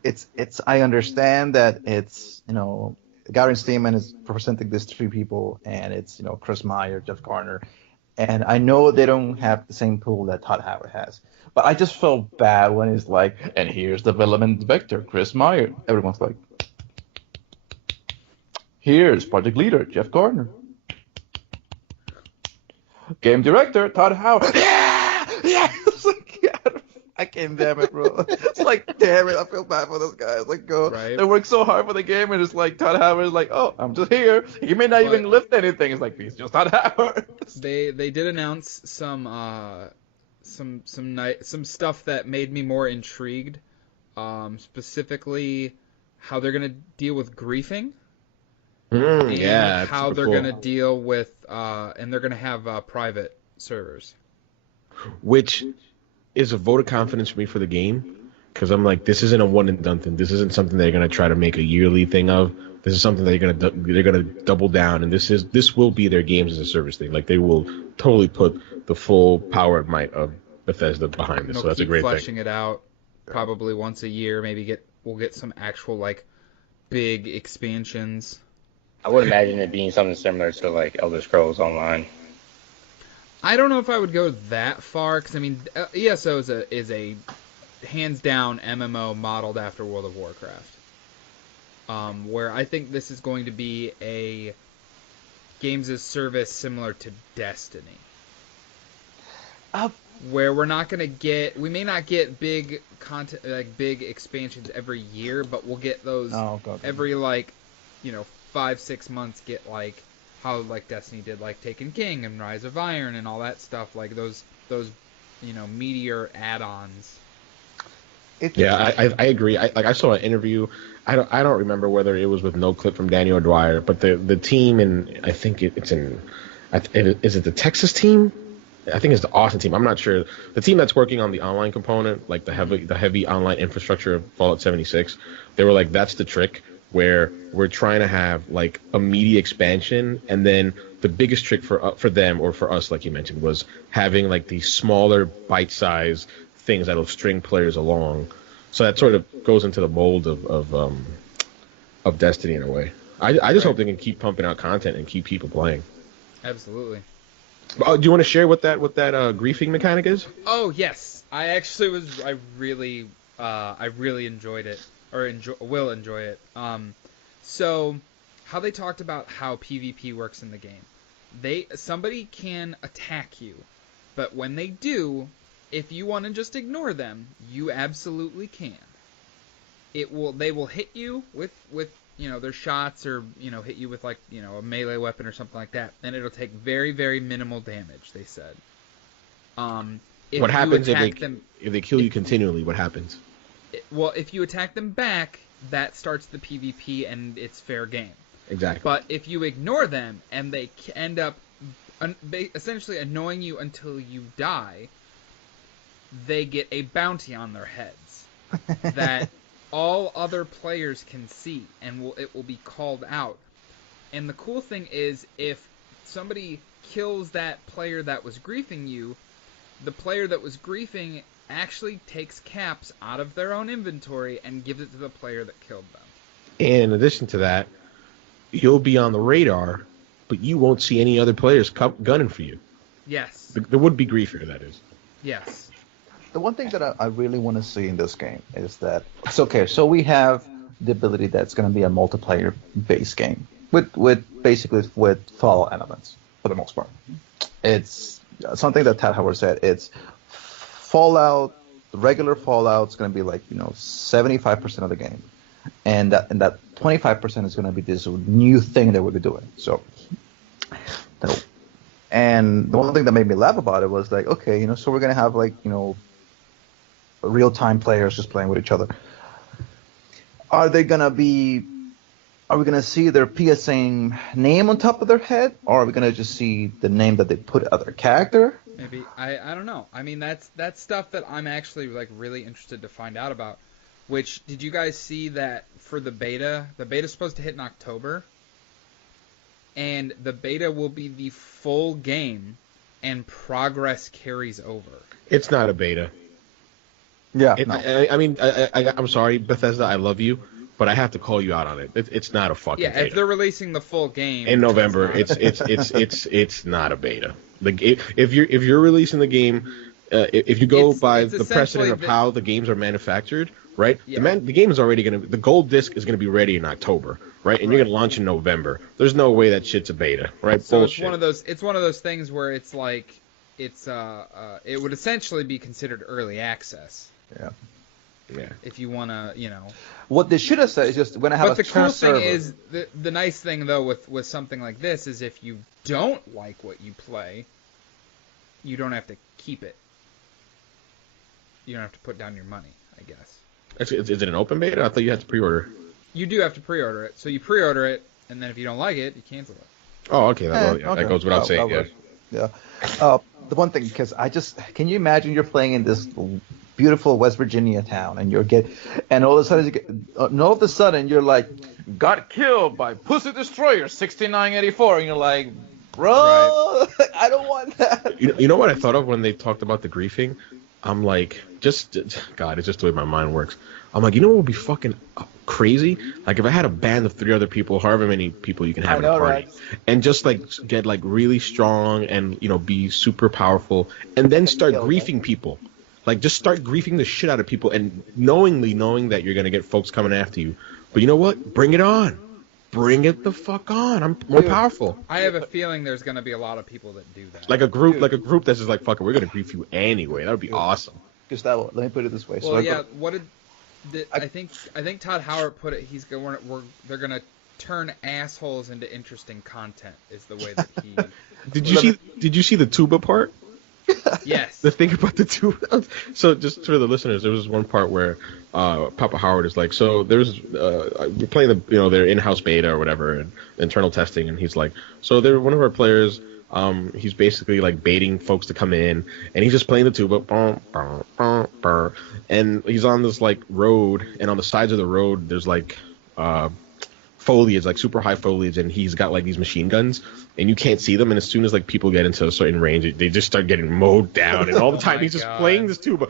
It's I understand that it's Gary Steeman is presenting these three people, and it's Chris Meyer, Jeff Garner, and I know they don't have the same pool that Todd Howard has. But I just felt bad when he's like, and here's development director, Chris Meyer. Everyone's like, here's project leader, Jeff Gardner. Game director, Todd Howard. Yeah! It's like, God, I can't, damn it, bro. It's like, damn it, I feel bad for those guys. Like, they work so hard for the game, and it's like, Todd Howard is like, oh, I'm just here. He may not even lift anything. It's like, he's just Todd Howard. They did announce some stuff that made me more intrigued. Specifically, how they're gonna deal with griefing. How they're gonna deal with and they're gonna have private servers. Which is a vote of confidence for me for the game, because I'm like, this isn't a one and done thing. This isn't something they're gonna try to make a yearly thing of. This is something they're gonna double down, and this will be their games as a service thing. Like, they will totally put the full power and might of Bethesda behind this. So that's a great thing. Fleshing it out probably once a year. Maybe we'll get some actual like big expansions. I would imagine it being something similar to like Elder Scrolls Online. I don't know if I would go that far, because I mean, ESO is a hands down MMO modeled after World of Warcraft. Where I think this is going to be a games as service similar to Destiny. Where we may not get big content, like big expansions every year, but we'll get those every 5-6 months. Get like how like Destiny did, like Taken King and Rise of Iron and all that stuff, like those meteor add-ons. Yeah, I agree. I saw an interview. I don't remember whether it was with no clip from Daniel Dwyer, but the team I think is it the Texas team? I think it's the Austin team. I'm not sure. The team that's working on the online component, like the heavy online infrastructure of Fallout 76, they were like, that's the trick, where we're trying to have like a media expansion, and then the biggest trick for them or for us, like you mentioned, was having like these smaller bite-sized things that'll string players along. So that sort of goes into the mold of Destiny in a way. I just hope they can keep pumping out content and keep people playing. Absolutely. Do you want to share what that griefing mechanic is? Oh yes, I really enjoyed it. or will enjoy it. So how they talked about how PvP works in the game. Somebody can attack you, but when they do, if you want to just ignore them, you absolutely can. They will hit you with their shots, or hit you with like a melee weapon or something like that, and it'll take very, very minimal damage. They said. What happens if they kill you continually? What happens? Well, if you attack them back, that starts the PvP and it's fair game. Exactly. But if you ignore them and they end up essentially annoying you until you die, they get a bounty on their heads that all other players can see, and it will be called out. And the cool thing is, if somebody kills that player that was griefing you, the player that was griefing actually takes caps out of their own inventory and gives it to the player that killed them. And in addition to that, you'll be on the radar, but you won't see any other players gunning for you. Yes. The would-be griefer, that is. Yes. The one thing that I really want to see in this game is that it's okay. So we have the ability that's going to be a multiplayer-based game with fall elements for the most part. It's something that Todd Howard said. It's Fallout. The regular Fallout's going to be like 75% of the game, and that 25% is going to be this new thing that we're doing. So. And the one thing that made me laugh about it was like, okay, so we're going to have like, real-time players just playing with each other. Are we going to see their PSA name on top of their head, or are we going to just see the name that they put at their character? Maybe. I don't know. I mean, that's stuff that I'm actually like really interested to find out about. Which, did you guys see that for the beta? The beta's supposed to hit in October. And the beta will be the full game, and progress carries over. It's not a beta. Yeah. I'm sorry, Bethesda, I love you, but I have to call you out on it. It's not a fucking beta. Yeah, if they're releasing the full game in November, it's not a beta. If you're releasing the game, if you go by the precedent of how the games are manufactured, right? Yeah. The game is already the gold disc is gonna be ready in October, right? And you're gonna launch in November. There's no way that shit's a beta, right? So bullshit. It's one of those things where it's like it would essentially be considered early access. Yeah. Yeah. If you wanna, What they should have said is just when I have. But the cool thing is the nice thing though with something like this is if you don't like what you play, you don't have to keep it. You don't have to put down your money, I guess. Is it an open beta? I thought you had to pre-order. You do have to pre-order it. So you pre-order it, and then if you don't like it, you cancel it. Oh, okay. That goes without saying. Yeah. The one thing, because can you imagine you're playing in this beautiful West Virginia town, and and all of a sudden you're like, got killed by Pussy Destroyer 6984, and you're like, bro, right. I don't want that. You know what I thought of when they talked about the griefing? I'm like, God, it's just the way my mind works. I'm like, what would be fucking crazy? Like, if I had a band of 3 other people, however many people you can have in a party, right? And just, like, get, like, really strong and, be super powerful, and then start griefing people. Like, just start griefing the shit out of people, and knowing that you're going to get folks coming after you. But you know what? Bring it on. Bring it the fuck on. I'm more powerful. I have a feeling there's going to be a lot of people that do that. Like a group that's just like, fuck it, we're going to grief you anyway. That would be awesome. Gustavo, let me put it this way. Well, I think Todd Howard put it, they're going to turn assholes into interesting content is the way that he... Did you see the tuba part? Yes. The thing about the tuba. So just for the listeners, there was one part where Papa Howard is like, so there's we're playing their in-house beta or whatever, and internal testing, and he's like, so one of our players, he's basically like baiting folks to come in, and he's just playing the tuba, and he's on this like road, and on the sides of the road there's like foliage, like super high foliage, and he's got like these machine guns, and you can't see them, and as soon as like people get into a certain range, they just start getting mowed down, and all the time he's just playing this tuba.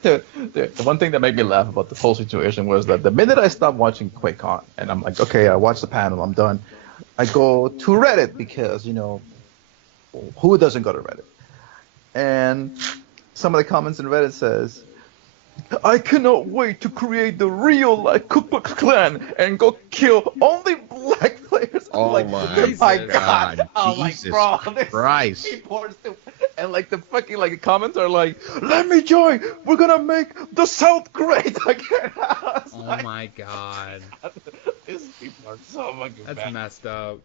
Dude, the one thing that made me laugh about the whole situation was that the minute I stopped watching Quake Con, and I'm like, okay, I watched the panel, I'm done, I go to Reddit, because who doesn't go to Reddit? And some of the comments in Reddit says, I cannot wait to create the real like Ku Klux Klan and go kill only black players. Oh like, my God! I'm Jesus like, bro, Christ! people are stupid. And like the fucking like the comments are like, "Let me join. We're gonna make the South great again." Oh my God! These people are so fucking That's bad. messed up.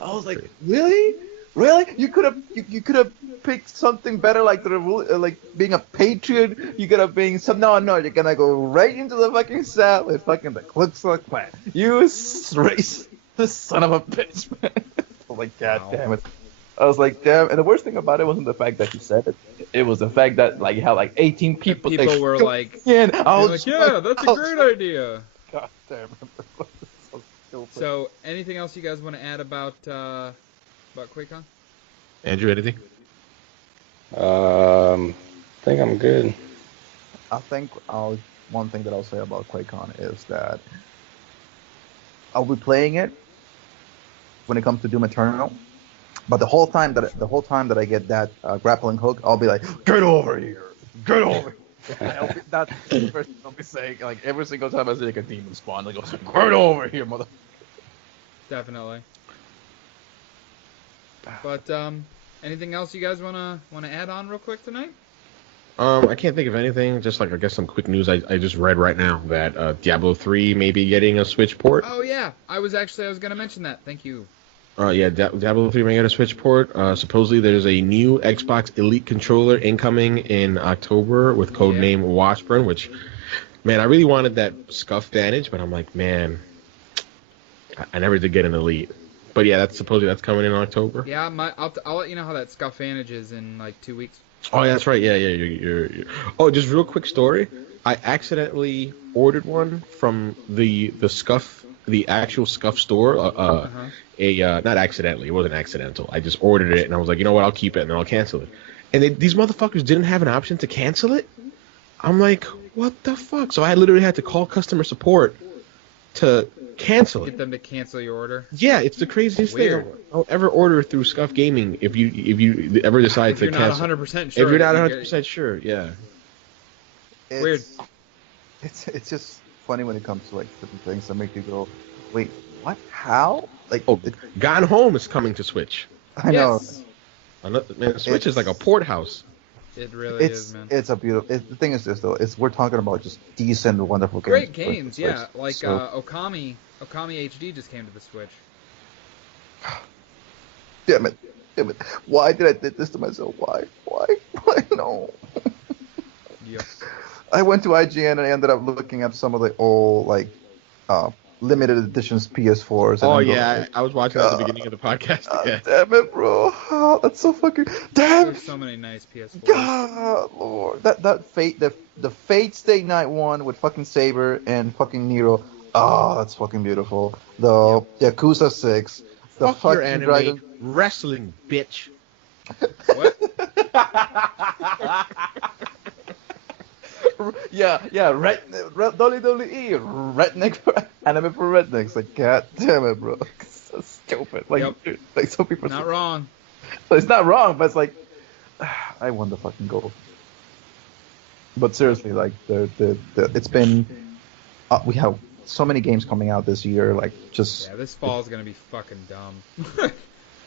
I was like, really? Really? You could have picked something better, like like being a patriot. You could have been some. No, you're gonna go right into the fucking South with fucking the Ku Klux Klan. You race, this son of a bitch, man. I was like, God damn it. I was like, damn. And the worst thing about it wasn't the fact that he said it. It was the fact that like how like 18 people. People were like, I was like, yeah, that's a great idea. God damn it. So stupid. So, anything else you guys want to add about Quake Con? Andrew, anything? I think I'm good. I think one thing that I'll say about Quake Con is that I'll be playing it when it comes to Doom Eternal, but the whole time that I get that grappling hook, I'll be like, "Get over here! Get over here!" That's the first thing I'll be saying. Like every single time I see like a demon spawn, I go, "Get over here, mother!" Definitely. But anything else you guys wanna add on real quick tonight? I can't think of anything. Just like I guess some quick news. I just read right now that Diablo 3 may be getting a Switch port. Oh yeah, I was gonna mention that. Thank you. Yeah, Diablo 3 may get a Switch port. Supposedly there's a new Xbox Elite controller incoming in October with codename Washburn. Which, man, I really wanted that Scuff Vantage, but I'm like, man, I never did get an Elite. But yeah, that's coming in October. Yeah, I'll let you know how that Scuff Vantage is in like 2 weeks. Oh, yeah, that's right. Yeah. You're... Oh, just real quick story. I accidentally ordered one from the actual Scuff store. Not accidentally. It wasn't accidental. I just ordered it and I was like, you know what? I'll keep it and then I'll cancel it. And these motherfuckers didn't have an option to cancel it. I'm like, what the fuck? So I literally had to call customer support to cancel it. Get them to cancel your order. Yeah, it's the craziest Weird. thing. Don't ever order through Scuff Gaming if you ever decide to cancel. If you're not 100% sure. If you're not 100% sure, yeah. Weird. It's just funny when it comes to like different things that make you go, wait, what? How? Like, Gone Home is coming to Switch. I know. Man, Switch is like a port house. It really is, man. It's a beautiful. The thing is this though, we're talking about just decent, wonderful games. Great games, yeah. Like Okami HD just came to the Switch. Damn it! Why did I did this to myself? Why? No. Yep. I went to IGN and I ended up looking up some of the old like limited editions PS4s. Oh yeah, I was watching that at the beginning of the podcast. Yeah. Damn it, bro! Oh, that's so fucking damn. There's so many nice PS4s. God, Lord, that Fate, the Fate Stay Night one with fucking Saber and fucking Nero. Oh, that's fucking beautiful. The Yakuza 6. The Fuck fucking your anime Dragon. wrestling, bitch. What? yeah, WWE, redneck anime for rednecks. Like, god damn it, bro. So stupid. Like, Yep. dude, like some people. Not wrong. It's not wrong, but it's like, I won the fucking gold. But seriously, like it's been, we have so many games coming out this year. Like, just Yeah, this fall is gonna be fucking dumb.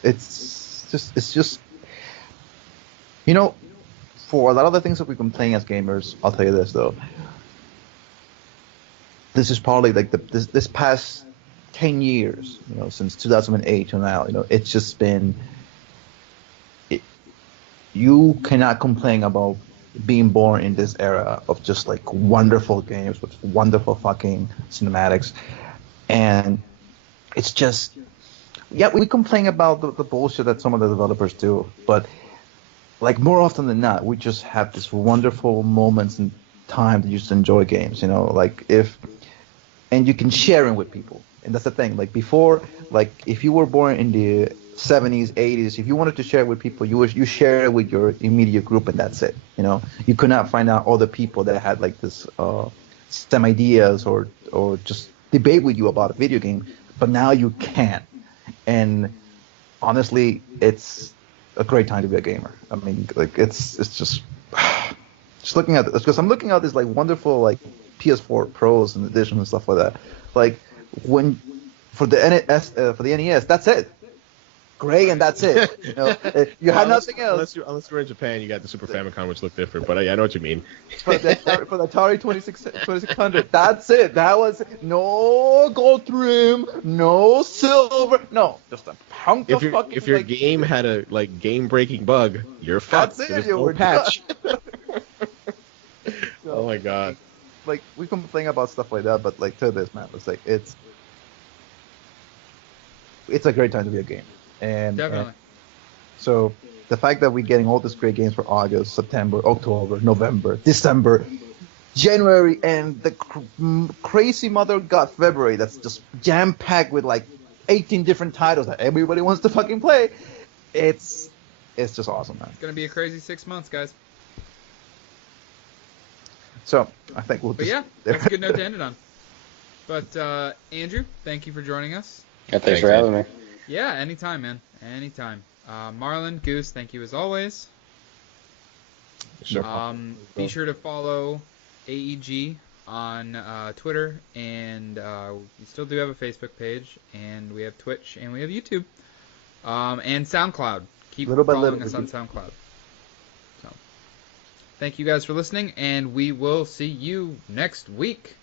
it's just, you know. For a lot of the things that we've been playing as gamers, I'll tell you this though. This is probably like this past 10 years, you know, since 2008 to now, you know, it's just been. You cannot complain about being born in this era of just like wonderful games with wonderful fucking cinematics, and it's just, yeah, we complain about the bullshit that some of the developers do, but. Like, more often than not, we just have this wonderful moments in time to just enjoy games, you know, like and you can share them with people. And that's the thing. Like, before, like, if you were born in the 70s, 80s, if you wanted to share it with people, you share it with your immediate group and that's it, you know. You could not find out other people that had, like, this STEM ideas or just debate with you about a video game. But now you can. And honestly, it's a great time to be a gamer. I mean, like, it's just just looking at this, because I'm looking at this like wonderful like PS4 Pros and edition and stuff like that. Like when for the NES, that's it. Gray and that's it. You know, you have nothing else. Unless you're in Japan, you got the Super Famicom, which looked different. But I know what you mean. For the Atari 2600, that's it. That was no gold trim, no silver, no, just a hunk of fucking. If your game had a like game-breaking bug, you're fucked. That's it. There's You no were patch. Oh my god. Like we complain about stuff like that, but like to this man, it's like it's a great time to be a game. Definitely. So the fact that we're getting all these great games for August, September, October, November, December, January, and the crazy mother god February that's just jam packed with like 18 different titles that everybody wants to fucking play. It's just awesome, man. It's gonna be a crazy 6 months, guys. So I think we'll. But yeah, that's a good note to end it on. But Andrew, thank you for joining us. Yeah, thanks for having me. Yeah, anytime, man. Anytime. Marlon, Goose, thank you as always. Sure. Be sure to follow AEG on Twitter, and we still do have a Facebook page, and we have Twitch, and we have YouTube, and SoundCloud. Keep following us on SoundCloud. So, thank you guys for listening, and we will see you next week.